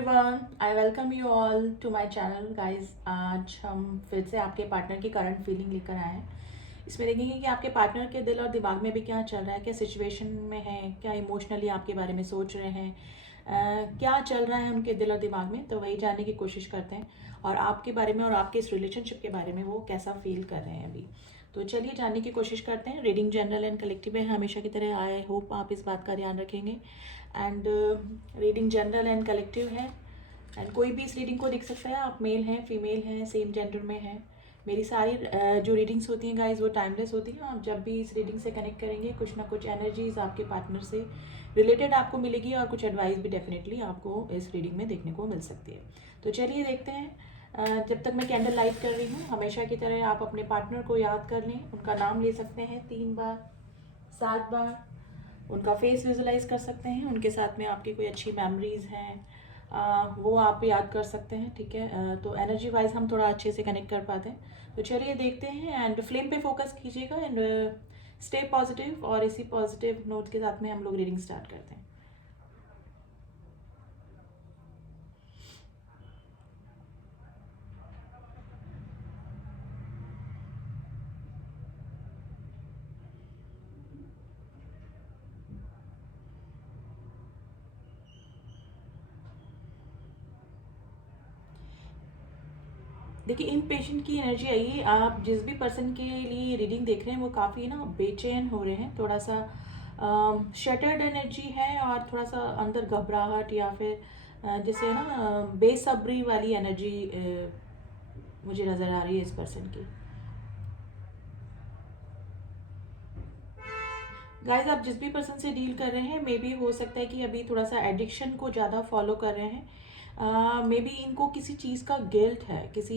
Everyone, I welcome you all to my channel guys. आज हम फिर से आपके पार्टनर की करंट फीलिंग लेकर आए हैं। इसमें देखेंगे कि आपके पार्टनर के दिल और दिमाग में भी क्या चल रहा है, क्या सिचुएशन में है, क्या इमोशनली आपके बारे में सोच रहे हैं, क्या चल रहा है उनके दिल और दिमाग में। तो वही जानने की कोशिश करते हैं और आपके बारे में और आपके इस रिलेशनशिप के बारे में वो कैसा फील कर रहे हैं अभी। तो चलिए जानने की कोशिश करते हैं। रीडिंग जनरल एंड कलेक्टिव है हमेशा की तरह। आई होप आप इस बात का ध्यान रखेंगे। And reading general and collective है एंड कोई भी इस रीडिंग को देख सकता है। आप मेल हैं, फीमेल हैं, सेम जेंडर में हैं। मेरी सारी जो रीडिंग्स होती हैं गाइज वो टाइमलेस होती हैं। आप जब भी इस रीडिंग से कनेक्ट करेंगे कुछ ना कुछ एनर्जीज आपके पार्टनर से रिलेटेड आपको मिलेगी और कुछ एडवाइस भी डेफिनेटली आपको इस रीडिंग में देखने को मिल सकती है। तो चलिए देखते हैं। जब तक मैं कैंडल लाइट कर रही हूँ हमेशा की तरह आप अपने पार्टनर को याद कर लें। उनका नाम ले सकते हैं 3 बार, 7 बार। उनका फेस विजुलाइज कर सकते हैं। उनके साथ में आपकी कोई अच्छी मेमोरीज हैं वो आप याद कर सकते हैं। ठीक है, तो एनर्जी वाइज हम थोड़ा अच्छे से कनेक्ट कर पाते हैं। तो चलिए देखते हैं एंड फ्लेम पे फोकस कीजिएगा एंड स्टे पॉजिटिव। और इसी पॉजिटिव नोट के साथ में हम लोग रीडिंग स्टार्ट करते हैं। देखिए इन पेशेंट की एनर्जी आई है। आप जिस भी पर्सन के लिए रीडिंग देख रहे हैं वो काफ़ी ना बेचैन हो रहे हैं, थोड़ा सा शटर्ड एनर्जी है और थोड़ा सा अंदर घबराहट या फिर जैसे ना बेसब्री वाली एनर्जी मुझे नज़र आ रही है इस पर्सन की। गाइस आप जिस भी पर्सन से डील कर रहे हैं मे बी हो सकता है कि अभी थोड़ा सा एडिक्शन को ज़्यादा फॉलो कर रहे हैं। मे बी इनको किसी चीज़ का गिल्ट है, किसी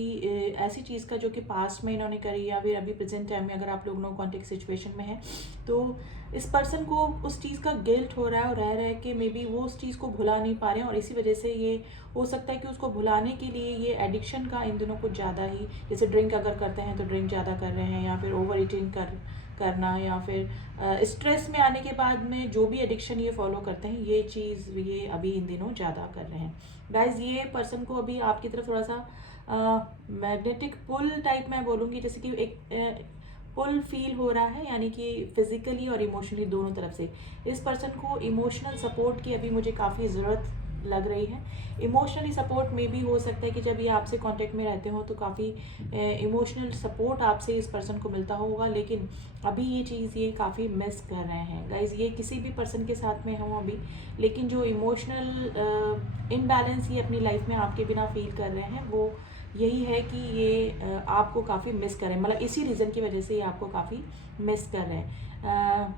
ऐसी चीज़ का जो कि पास्ट में इन्होंने करी या फिर अभी प्रेजेंट टाइम में अगर आप लोग नो कॉन्टेक्ट सिचुएशन में है तो इस पर्सन को उस चीज़ का गिल्ट हो रहा है और रह रहा है कि मे बी वो उस चीज़ को भुला नहीं पा रहे हैं और इसी वजह से ये हो सकता है कि उसको भुलाने के लिए ये एडिक्शन का इन दिनों कुछ ज़्यादा ही, जैसे ड्रिंक अगर करते हैं तो ड्रिंक ज़्यादा कर रहे हैं या फिर ओवर ईटिंग करना या फिर स्ट्रेस में आने के बाद में जो भी एडिक्शन ये फॉलो करते हैं ये चीज़ ये अभी इन दिनों ज़्यादा कर रहे हैं। गाइज ये पर्सन को अभी आपकी तरफ थोड़ा सा मैग्नेटिक पुल टाइप मैं बोलूँगी, जैसे कि एक पुल फील हो रहा है, यानी कि फिजिकली और इमोशनली दोनों तरफ से इस पर्सन को इमोशनल सपोर्ट की अभी मुझे काफ़ी ज़रूरत लग रही है। इमोशनली सपोर्ट में भी हो सकता है कि जब ये आपसे कांटेक्ट में रहते हो तो काफ़ी इमोशनल सपोर्ट आपसे इस पर्सन को मिलता होगा, लेकिन अभी ये चीज़ ये काफ़ी मिस कर रहे हैं। गाइज ये किसी भी पर्सन के साथ में हो अभी, लेकिन जो इमोशनल इनबैलेंस ये अपनी लाइफ में आपके बिना फील कर रहे हैं वो यही है कि ये आपको काफ़ी मिस कर रहे हैं, मतलब इसी रीज़न की वजह से ये आपको काफ़ी मिस कर रहे हैं।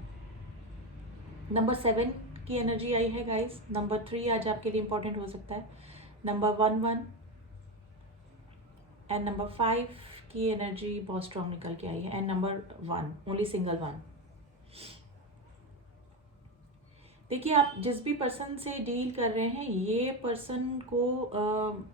नंबर 7 की एनर्जी आई है गाइस। नंबर 3 आज आपके लिए इंपॉर्टेंट हो सकता है। नंबर 1 एंड नंबर 5 की एनर्जी बहुत स्ट्रांग निकल के आई है एंड नंबर 1 ओनली सिंगल 1। देखिए आप जिस भी पर्सन से डील कर रहे हैं ये पर्सन को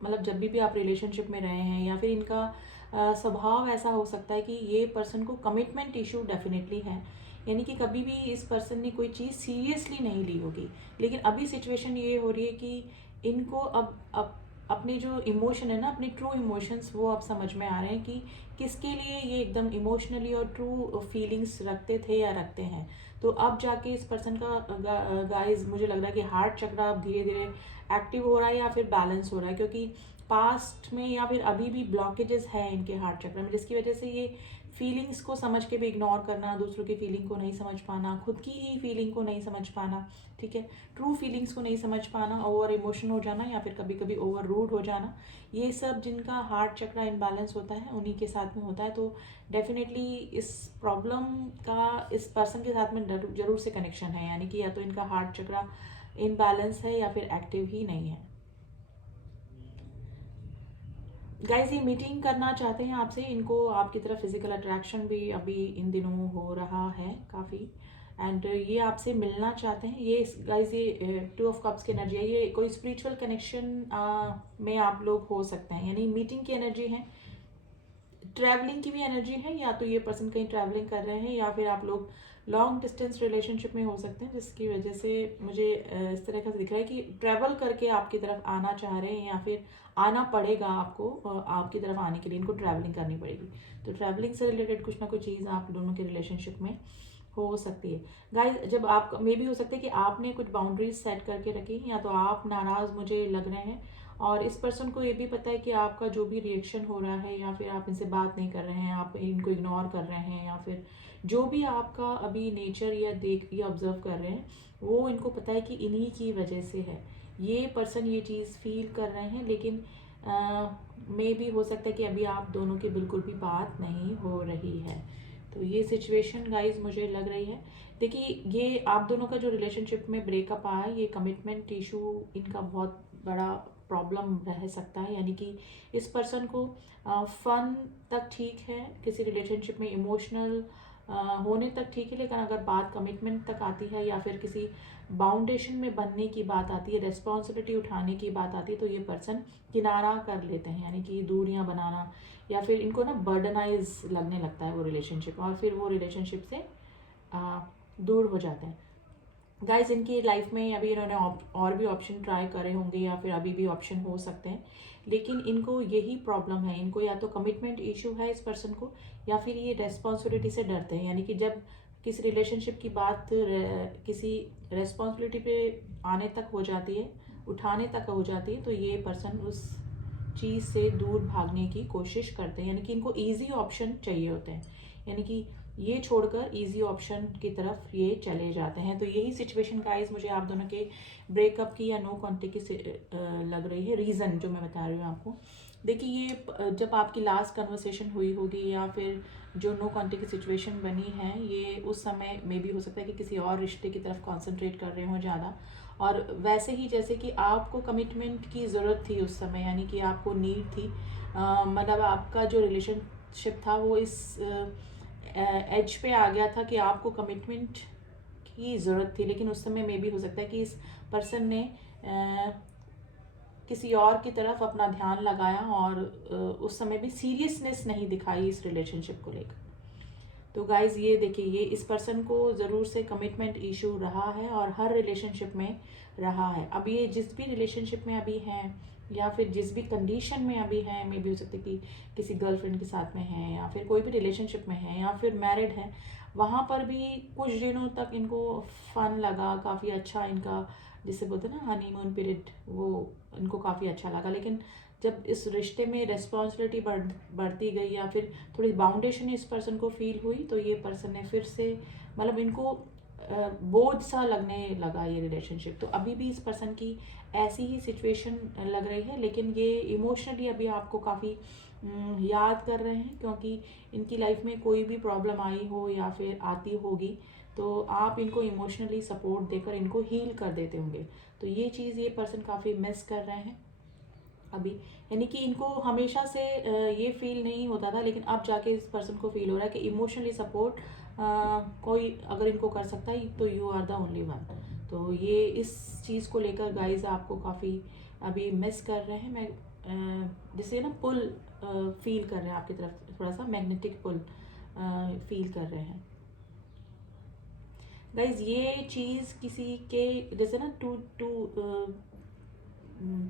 मतलब जब भी आप रिलेशनशिप में रहे हैं या फिर इनका स्वभाव ऐसा हो सकता है कि ये पर्सन को कमिटमेंट इशू डेफिनेटली है, यानी कि कभी भी इस पर्सन ने कोई चीज़ सीरियसली नहीं ली होगी। लेकिन अभी सिचुएशन ये हो रही है कि इनको अब अपने जो इमोशन है ना, अपने ट्रू इमोशंस वो अब समझ में आ रहे हैं कि किसके लिए ये एकदम इमोशनली और ट्रू फीलिंग्स रखते थे या रखते हैं। तो अब जाके इस पर्सन का गाइस मुझे लग रहा है कि हार्ट चक्र अब धीरे धीरे एक्टिव हो रहा है या फिर बैलेंस हो रहा है, क्योंकि पास्ट में या फिर अभी भी ब्लॉकेजेस हैं इनके हार्ट चक्र में, जिसकी वजह से ये फीलिंग्स को समझ के भी इग्नोर करना, दूसरों की फीलिंग को नहीं समझ पाना, खुद की ही फीलिंग को नहीं समझ पाना, ठीक है, ट्रू फीलिंग्स को नहीं समझ पाना, ओवर इमोशन हो जाना या फिर कभी कभी ओवर रूड हो जाना, ये सब जिनका हार्ट चक्र इम्बैलेंस होता है उन्हीं के साथ में होता है। तो डेफिनेटली इस प्रॉब्लम का इस पर्सन के साथ में जरूर से कनेक्शन है, यानी कि या तो इनका हार्ट चक्र इनबैलेंस है या फिर एक्टिव ही नहीं है। गाइज ये मीटिंग करना चाहते हैं आपसे, इनको आपकी तरफ फिजिकल अट्रैक्शन भी अभी इन दिनों हो रहा है काफ़ी, एंड ये आपसे मिलना चाहते हैं। ये गाइज ये 2 ऑफ कप्स की एनर्जी है, ये कोई स्पिरिचुअल कनेक्शन में आप लोग हो सकते हैं, यानी मीटिंग की एनर्जी है, ट्रैवलिंग की भी एनर्जी है, या तो ये पर्सन कहीं ट्रैवलिंग कर रहे हैं या फिर आप लोग लॉन्ग डिस्टेंस रिलेशनशिप में हो सकते हैं, जिसकी वजह से मुझे इस तरह का दिख रहा है कि ट्रैवल करके आपकी तरफ आना चाह रहे हैं, या फिर आना पड़ेगा आपको, आपकी तरफ आने के लिए इनको ट्रैवलिंग करनी पड़ेगी। तो ट्रैवलिंग से रिलेटेड कुछ ना कुछ चीज़ आप दोनों के रिलेशनशिप में हो सकती है। गाइस, जब आप मे भी हो सकता है कि आपने कुछ बाउंड्रीज सेट करके रखी, या तो आप नाराज़ मुझे लग रहे हैं और इस पर्सन को ये भी पता है कि आपका जो भी रिएक्शन हो रहा है, या फिर आप इनसे बात नहीं कर रहे हैं, आप इनको इग्नोर कर रहे हैं, या फिर जो भी आपका अभी नेचर या देख या ऑब्जर्व कर रहे हैं, वो इनको पता है कि इन्हीं की वजह से है। ये पर्सन ये चीज़ फील कर रहे हैं, लेकिन मे भी हो सकता है कि अभी आप दोनों की बिल्कुल भी बात नहीं हो रही है। तो ये सिचुएशन गाइज मुझे लग रही है। देखिए, ये आप दोनों का जो रिलेशनशिप में ब्रेकअप आया, ये कमिटमेंट इशू इनका बहुत बड़ा प्रॉब्लम रह सकता है। यानी कि इस पर्सन को फन तक ठीक है, किसी रिलेशनशिप में इमोशनल होने तक ठीक है, लेकिन अगर बात कमिटमेंट तक आती है, या फिर किसी बाउंडेशन में बनने की बात आती है, रेस्पॉन्सिबिलिटी उठाने की बात आती है, तो ये पर्सन किनारा कर लेते हैं। यानी कि दूरियां बनाना, या फिर इनको ना बर्डनाइज लगने लगता है वो रिलेशनशिप, और फिर वो रिलेशनशिप से दूर हो जाते हैं। गाइज, इनकी लाइफ में अभी इन्होंने और भी ऑप्शन ट्राई करे होंगे, या फिर अभी भी ऑप्शन हो सकते हैं, लेकिन इनको यही प्रॉब्लम है। इनको या तो कमिटमेंट इशू है इस पर्सन को, या फिर ये रेस्पॉन्सिबिलिटी से डरते हैं। यानी कि जब किसी रिलेशनशिप की बात किसी रेस्पॉन्सिबिलिटी पे आने तक हो जाती है, उठाने तक हो जाती है, तो ये पर्सन उस चीज़ से दूर भागने की कोशिश करते हैं। यानी कि इनको ईजी ऑप्शन चाहिए होते हैं, यानी कि ये छोड़कर इजी ऑप्शन की तरफ ये चले जाते हैं। तो यही सिचुएशन गाइस मुझे आप दोनों के ब्रेकअप की या नो कॉन्टेक्ट की लग रही है, रीज़न जो मैं बता रही हूँ आपको। देखिए, ये जब आपकी लास्ट कन्वर्सेशन हुई होगी, या फिर जो नो कॉन्टेक्ट की सिचुएशन बनी है, ये उस समय में भी हो सकता है कि किसी और रिश्ते की तरफ कॉन्सेंट्रेट कर रहे हों ज़्यादा, और वैसे ही जैसे कि आपको कमिटमेंट की ज़रूरत थी उस समय, यानी कि आपको नीड थी, मतलब आपका जो रिलेशनशिप था वो इस एज पे आ गया था कि आपको कमिटमेंट की ज़रूरत थी। लेकिन उस समय में भी हो सकता है कि इस पर्सन ने किसी और की तरफ अपना ध्यान लगाया, और उस समय भी सीरियसनेस नहीं दिखाई इस रिलेशनशिप को लेकर। तो गाइज, ये देखिए, ये इस पर्सन को ज़रूर से कमिटमेंट इशू रहा है, और हर रिलेशनशिप में रहा है। अब ये जिस भी रिलेशनशिप में अभी हैं, या फिर जिस भी कंडीशन में अभी हैं, मे भी हो सकती है कि किसी गर्लफ्रेंड के साथ में हैं, या फिर कोई भी रिलेशनशिप में है, या फिर मैरिड है, वहाँ पर भी कुछ दिनों तक इनको फन लगा, काफ़ी अच्छा इनका, जिसे बोलते हैं ना हनीमून पीरियड, वो इनको काफ़ी अच्छा लगा। लेकिन जब इस रिश्ते में रेस्पॉन्सिबिलिटी बढ़ती गई, या फिर थोड़ी बाउंडेशन इस पर्सन को फील हुई, तो ये पर्सन ने फिर से, मतलब इनको बोझ सा लगने लगा ये रिलेशनशिप। तो अभी भी इस पर्सन की ऐसी ही सिचुएशन लग रही है, लेकिन ये इमोशनली अभी आपको काफ़ी याद कर रहे हैं, क्योंकि इनकी लाइफ में कोई भी प्रॉब्लम आई हो या फिर आती होगी, तो आप इनको इमोशनली सपोर्ट देकर इनको हील कर देते होंगे। तो ये चीज़ ये पर्सन काफ़ी मिस कर रहे हैं अभी। यानी कि इनको हमेशा से ये फील नहीं होता था, लेकिन अब जाके इस पर्सन को फील हो रहा है कि इमोशनली सपोर्ट कोई अगर इनको कर सकता है, तो you are the only one. तो ये इस चीज़ को लेकर गाइज आपको काफ़ी अभी मिस कर रहे हैं। मैं जिसे ना पुल फील कर रहे हैं आपकी तरफ, थोड़ा सा मैग्नेटिक पुल फील कर रहे हैं गाइज। ये चीज़ किसी के जैसे ना टू टू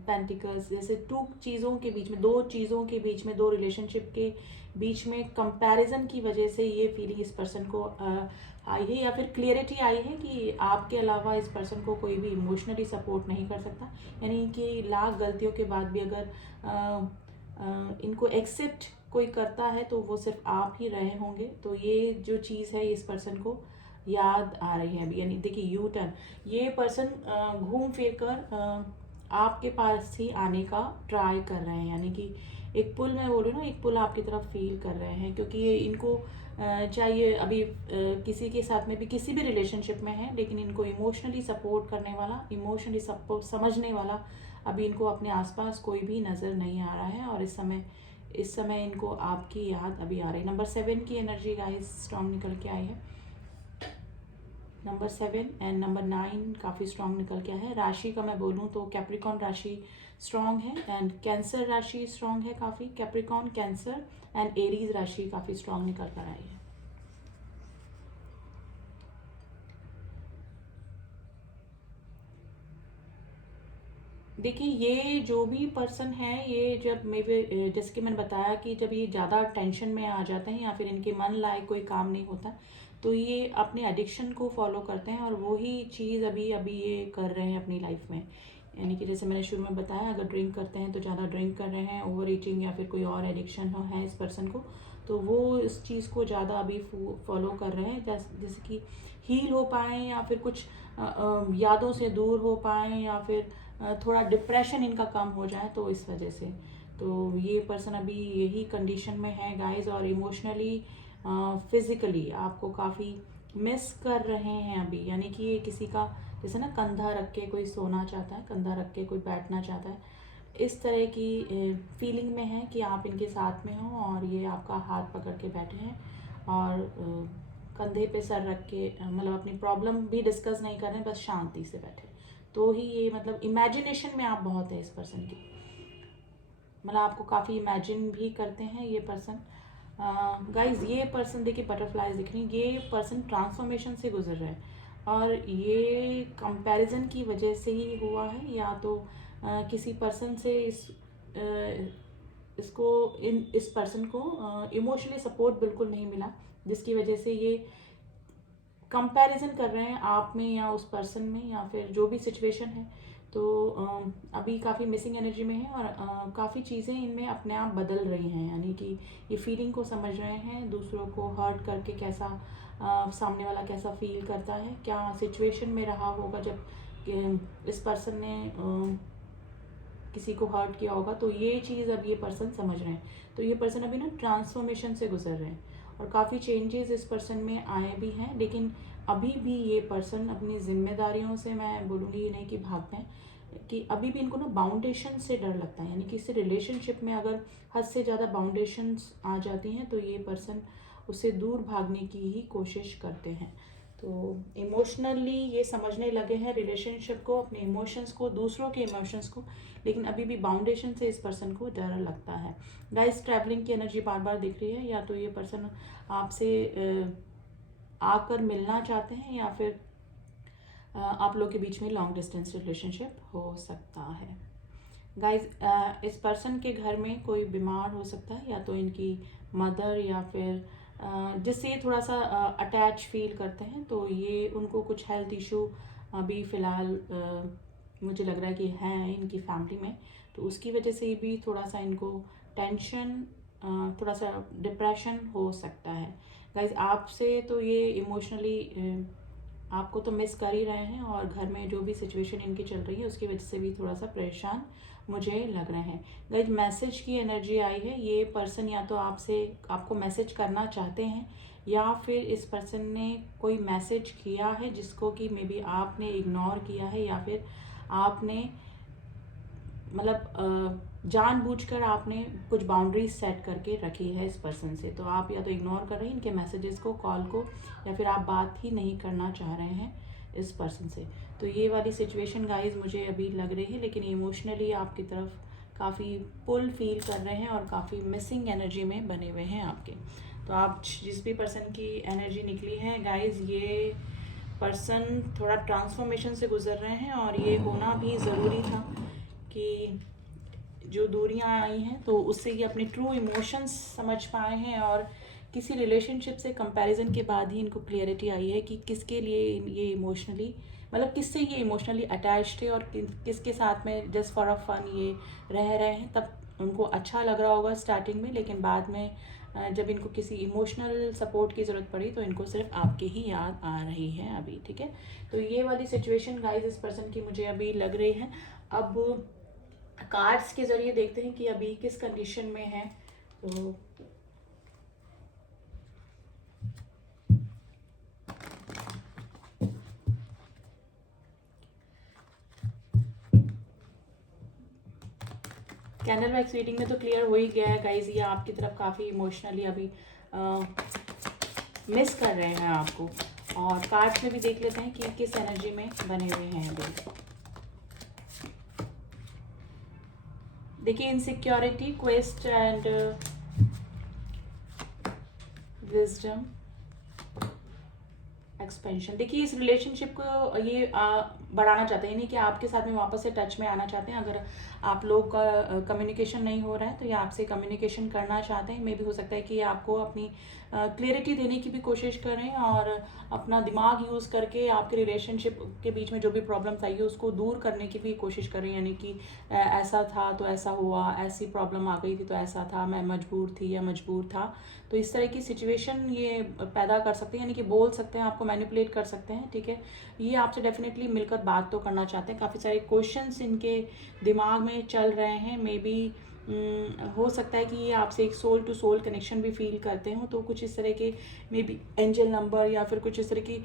पेंटिकल्स, जैसे टू चीज़ों के बीच में, दो चीज़ों के बीच में, दो रिलेशनशिप के बीच में कंपैरिजन की वजह से ये फीलिंग इस पर्सन को आई है, या फिर क्लियरिटी आई है कि आपके अलावा इस पर्सन को कोई भी इमोशनली सपोर्ट नहीं कर सकता। यानी कि लाख गलतियों के बाद भी अगर इनको एक्सेप्ट कोई करता है, तो वो सिर्फ आप ही रहे होंगे। तो ये जो चीज़ है इस पर्सन को याद आ रही है अभी। यानी देखिए, यू टर्न, ये पर्सन घूम फिर कर आपके पास ही आने का ट्राई कर रहे हैं। यानी कि एक पुल, मैं बोल रही हूँ ना, एक पुल आपकी तरफ फील कर रहे हैं, क्योंकि ये इनको चाहिए अभी किसी के साथ में भी, किसी भी रिलेशनशिप में है, लेकिन इनको इमोशनली सपोर्ट करने वाला, इमोशनली सपोर्ट समझने वाला अभी इनको अपने आसपास कोई भी नज़र नहीं आ रहा है। और इस समय इनको आपकी याद अभी आ रही है। नंबर 7 की एनर्जी गाइस स्ट्रॉन्ग निकल के आई है। नंबर 7 एंड नंबर 9 काफ़ी स्ट्रॉन्ग निकल के आया है। राशि का मैं बोलूँ तो कैप्रिकॉन राशि स्ट्रॉन्ग है, एंड कैंसर राशि स्ट्रॉन्ग है काफ़ी। कैप्रिकॉन, कैंसर एंड एरीज राशि काफ़ी स्ट्रॉन्ग निकल कर आई है। देखिए, ये जो भी पर्सन है, ये जब मेरे जैसे कि मैंने बताया कि जब ये ज़्यादा टेंशन में आ जाते हैं या फिर इनके मन लायक कोई काम नहीं होता, तो ये अपने एडिक्शन को फॉलो करते हैं और वही चीज़ अभी अभी ये कर रहे हैं अपनी लाइफ में। यानी कि जैसे मैंने शुरू में बताया, अगर ड्रिंक करते हैं तो ज़्यादा ड्रिंक कर रहे हैं, ओवर ईटिंग या फिर कोई और एडिक्शन है इस पर्सन को, तो वो इस चीज़ को ज़्यादा अभी फॉलो कर रहे हैं, जैसे कि हील हो पाए या फिर कुछ यादों से दूर हो पाए या फिर थोड़ा डिप्रेशन इनका कम हो जाए, तो इस वजह से। तो ये पर्सन अभी यही कंडीशन में है गाइस, और इमोशनली फिजिकली आपको काफ़ी मिस कर रहे हैं अभी। यानी कि ये किसी का, जैसे ना कंधा रख के कोई सोना चाहता है, कंधा रख के कोई बैठना चाहता है, इस तरह की फीलिंग में है कि आप इनके साथ में हो और ये आपका हाथ पकड़ के बैठे हैं और कंधे पे सर रख के, मतलब अपनी प्रॉब्लम भी डिस्कस नहीं कर रहे हैं, बस शांति से बैठे। तो ही ये, मतलब इमेजिनेशन में आप बहुत है इस पर्सन की, मतलब आपको काफ़ी इमेजिन भी करते हैं ये पर्सन। गाइज, ये पर्सन देखिए, बटरफ्लाइज दिख रही, ये पर्सन ट्रांसफॉर्मेशन से गुजर रहा है और ये कंपैरिजन की वजह से ही हुआ है, या तो किसी पर्सन से इस पर्सन को इमोशनली सपोर्ट बिल्कुल नहीं मिला, जिसकी वजह से ये कंपैरिजन कर रहे हैं आप में या उस पर्सन में, या फिर जो भी सिचुएशन है। तो अभी काफ़ी मिसिंग एनर्जी में है और काफ़ी चीज़ें इनमें अपने आप बदल रही हैं। यानी कि ये फीलिंग को समझ रहे हैं, दूसरों को हर्ट करके कैसा सामने वाला कैसा फील करता है, क्या सिचुएशन में रहा होगा जब इस पर्सन ने किसी को हर्ट किया होगा, तो ये चीज़ अब ये पर्सन समझ रहे हैं। तो ये पर्सन अभी ना ट्रांसफॉर्मेशन से गुजर रहे हैं और काफ़ी चेंजेस इस पर्सन में आए भी हैं, लेकिन अभी भी ये पर्सन अपनी जिम्मेदारियों से, मैं बोलूँगी ये नहीं कि भागते हैं, कि अभी भी इनको ना बाउंडेशन से डर लगता है। यानी कि इस रिलेशनशिप में अगर हद से ज़्यादा बाउंडेशंस आ जाती हैं तो ये पर्सन उससे दूर भागने की ही कोशिश करते हैं। तो इमोशनली ये समझने लगे हैं रिलेशनशिप को, अपने इमोशंस को, दूसरों के इमोशंस को, लेकिन अभी भी बाउंडेशन से इस पर्सन को डर लगता है। गाइस, ट्रैवलिंग की एनर्जी बार बार दिख रही है, या तो ये पर्सन आपसे आकर मिलना चाहते हैं या फिर आप लोग के बीच में लॉन्ग डिस्टेंस रिलेशनशिप हो सकता है। गाइस, इस पर्सन के घर में कोई बीमार हो सकता है, या तो इनकी मदर या फिर जिससे ये थोड़ा सा अटैच फील करते हैं, तो ये उनको कुछ हेल्थ इशू अभी फ़िलहाल मुझे लग रहा है कि है इनकी फैमिली में, तो उसकी वजह से भी थोड़ा सा इनको टेंशन, थोड़ा सा डिप्रेशन हो सकता है। गाइस, आपसे तो ये इमोशनली आपको तो मिस कर ही रहे हैं, और घर में जो भी सिचुएशन इनकी चल रही है उसकी वजह से भी थोड़ा सा परेशान मुझे लग रहे हैं। गाइस, मैसेज की एनर्जी आई है, ये पर्सन या तो आपको मैसेज करना चाहते हैं, या फिर इस पर्सन ने कोई मैसेज किया है जिसको कि मे बी आपने इग्नोर किया है, या फिर आपने, मतलब जानबूझकर आपने कुछ बाउंड्रीज सेट करके रखी है इस पर्सन से। तो आप या तो इग्नोर कर रहे हैं इनके मैसेजेस को, कॉल को, या फिर आप बात ही नहीं करना चाह रहे हैं इस पर्सन से। तो ये वाली सिचुएशन गाइज मुझे अभी लग रही है, लेकिन इमोशनली आपकी तरफ काफ़ी पुल फील कर रहे हैं और काफ़ी मिसिंग एनर्जी में बने हुए हैं आपके। तो आप जिस भी पर्सन की एनर्जी निकली है गाइज, ये पर्सन थोड़ा ट्रांसफॉर्मेशन से गुजर रहे हैं, और ये होना भी ज़रूरी था कि जो दूरियां आई हैं तो उससे ये अपने ट्रू इमोशंस समझ पाए हैं, और किसी रिलेशनशिप से कंपैरिजन के बाद ही इनको क्लियरिटी आई है कि किसके लिए ये इमोशनली, मतलब किससे ये इमोशनली अटैच थे और किसके साथ में जस्ट फॉर अ फन ये रह रहे हैं। तब उनको अच्छा लग रहा होगा स्टार्टिंग में, लेकिन बाद में जब इनको किसी इमोशनल सपोर्ट की ज़रूरत पड़ी तो इनको सिर्फ आपकी ही याद आ रही है अभी। ठीक है, तो ये वाली सिचुएशन गाइज इस पर्सन की मुझे अभी लग रही है। अब कार्ड्स के जरिए देखते हैं कि अभी किस कंडीशन में है। तो कैंडल वैक्स रीडिंग में तो क्लियर हो ही गया है गाइज, ये आपकी तरफ काफ़ी इमोशनली अभी मिस कर रहे हैं आपको। और कार्ड्स में भी देख लेते हैं कि किस एनर्जी में बने हुए हैं अभी। देखिए, insecurity, quest and wisdom, expansion. देखिए, इस रिलेशनशिप को ये बढ़ाना चाहते हैं, यानी कि आपके साथ में वापस से टच में आना चाहते हैं। अगर आप लोग का कम्युनिकेशन नहीं हो रहा है तो ये आपसे कम्युनिकेशन करना चाहते हैं। मे भी हो सकता है कि ये आपको अपनी क्लियरिटी देने की भी कोशिश करें और अपना दिमाग यूज़ करके आपके रिलेशनशिप के बीच में जो भी प्रॉब्लम्स आई है उसको दूर करने की भी कोशिश करें, यानी कि ऐसा था तो ऐसा हुआ, ऐसी प्रॉब्लम आ गई थी तो ऐसा था, मैं मजबूर थी या मजबूर था। तो इस तरह की सिचुएशन ये पैदा कर सकते हैं, यानी कि बोल सकते हैं, आपको मैनिपुलेट कर सकते हैं, ठीक है। ये आपसे डेफिनेटली मिलकर बात तो करना चाहते हैं। काफ़ी सारे क्वेश्चंस इनके दिमाग में चल रहे हैं। मे बी हो सकता है कि ये आपसे एक सोल टू सोल कनेक्शन भी फील करते हो, तो कुछ इस तरह के मे बी एंजल नंबर या फिर कुछ इस तरह की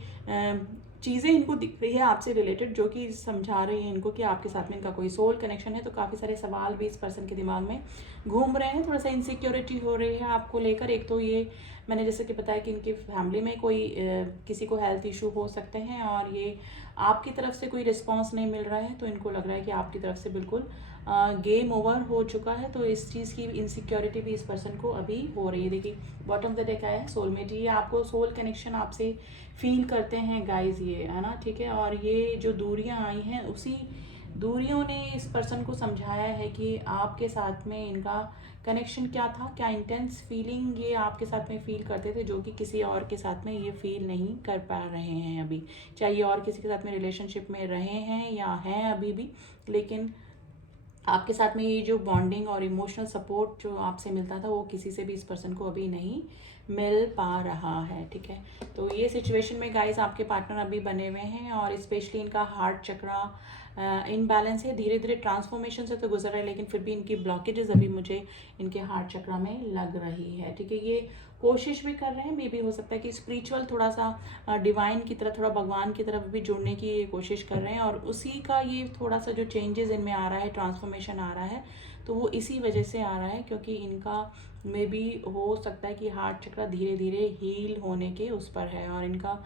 चीज़ें इनको दिख रही है आपसे रिलेटेड, जो कि समझा रही है इनको कि आपके साथ में इनका कोई सोल कनेक्शन है। तो काफ़ी सारे सवाल भी इस पर्सन के दिमाग में घूम रहे हैं। थोड़ा सा इनसिक्योरिटी हो रही है आपको लेकर। एक तो ये मैंने जैसे कि बताया कि इनकी फैमिली में कोई किसी को हेल्थ इशू हो सकते हैं और ये आपकी तरफ से कोई रिस्पॉन्स नहीं मिल रहा है, तो इनको लग रहा है कि आपकी तरफ से बिल्कुल गेम ओवर हो चुका है। तो इस चीज़ की इनसिक्योरिटी भी इस पर्सन को अभी हो रही है। देखिए बॉटम ऑफ द डेक आया है सोलमेट, ये आपको सोल कनेक्शन आपसे फील करते हैं गाइज, ये है ना, ठीक है। और ये जो दूरियां आई हैं उसी दूरियों ने इस पर्सन को समझाया है कि आपके साथ में इनका कनेक्शन क्या था, क्या इंटेंस फीलिंग ये आपके साथ में फील करते थे, जो कि किसी और के साथ में ये फील नहीं कर पा रहे हैं अभी। चाहे ये और किसी के साथ में रिलेशनशिप में रहे हैं या हैं अभी भी, लेकिन आपके साथ में ये जो बॉन्डिंग और इमोशनल सपोर्ट जो आपसे मिलता था वो किसी से भी इस पर्सन को अभी नहीं मिल पा रहा है, ठीक है। तो ये सिचुएशन में गाइस आपके पार्टनर अभी बने हुए हैं और स्पेशली इनका हार्ट चक्रा इनबैलेंस है। धीरे धीरे ट्रांसफॉर्मेशन से तो गुजर रहा है, लेकिन फिर भी इनकी ब्लॉकेजेस अभी मुझे इनके हार्ट चक्रा में लग रही है, ठीक है। ये कोशिश भी कर रहे हैं, मे भी हो सकता है कि स्पिरिचुअल थोड़ा सा डिवाइन की तरफ, थोड़ा भगवान की तरफ भी जुड़ने की ये कोशिश कर रहे हैं और उसी का ये थोड़ा सा जो चेंजेस इनमें आ रहा है, ट्रांसफॉर्मेशन आ रहा है, तो वो इसी वजह से आ रहा है क्योंकि इनका मे भी हो सकता है कि हार्ट चक्र धीरे धीरे हील होने के उस पर है और इनका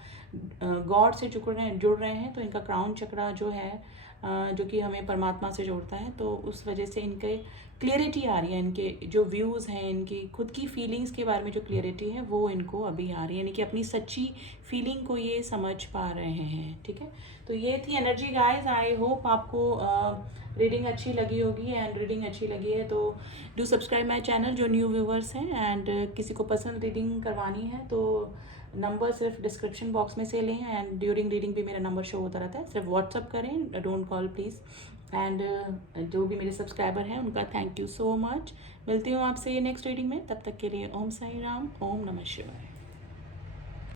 गॉड से जुड़ रहे हैं। तो इनका क्राउन चक्र जो है जो कि हमें परमात्मा से जोड़ता है, तो उस वजह से इनके क्लियरिटी आ रही है, इनके जो व्यूज़ हैं, इनकी खुद की फीलिंग्स के बारे में जो क्लियरिटी है वो इनको अभी आ रही है, यानी कि अपनी सच्ची फीलिंग को ये समझ पा रहे हैं, ठीक है। तो ये थी एनर्जी गाइस। आई होप आपको रीडिंग अच्छी लगी होगी, एंड रीडिंग अच्छी लगी है तो डू सब्सक्राइब माई चैनल जो न्यू व्यूवर्स हैं, एंड किसी को पर्सनल रीडिंग करवानी है तो नंबर सिर्फ डिस्क्रिप्शन बॉक्स में से लें, एंड ड्यूरिंग रीडिंग भी मेरा नंबर शो होता रहता है, सिर्फ व्हाट्सअप करें, डोंट कॉल प्लीज़। एंड जो भी मेरे सब्सक्राइबर हैं उनका थैंक यू सो मच। मिलती हूँ आपसे ये नेक्स्ट रीडिंग में, तब तक के लिए ओम साई राम, ओम नमः शिवाय।